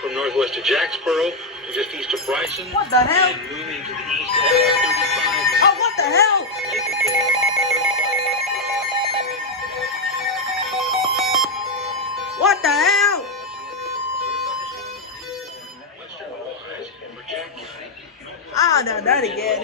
from northwest of Jacksboro to just east of Bryson. What the hell? And moving to the east of I-35. Oh, what the hell? What the hell? Ah, not that again.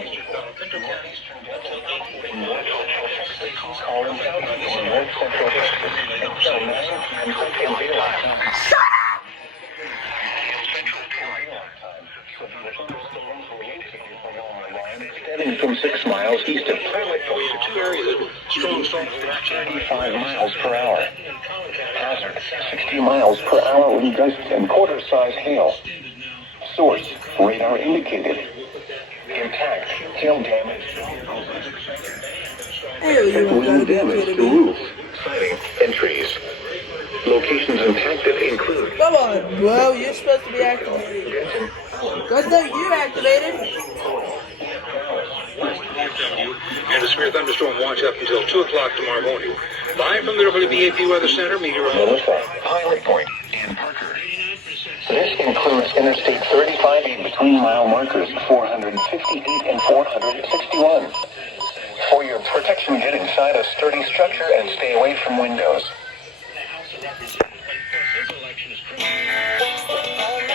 Extending from 6 miles east of Pilot Point. Two areas of strong storms 35 miles per hour. Hazard, 60 miles per hour wind gusts and quarter-size hail. Source, radar indicated. Impact, hail damage. Wind damage to roof, siding, and trees. Locations impacted include... Come on, bro. You're supposed to be activated. Good thing you activated. And a severe thunderstorm watch up until 2 o'clock tomorrow morning. Live from the WBAP Weather Center, meteorologist Pilot Point, and Parker. This includes Interstate 35 between-mile markers 458 and 461. For your protection, get inside a sturdy structure and stay away from windows. The House of Representatives his election is criminal.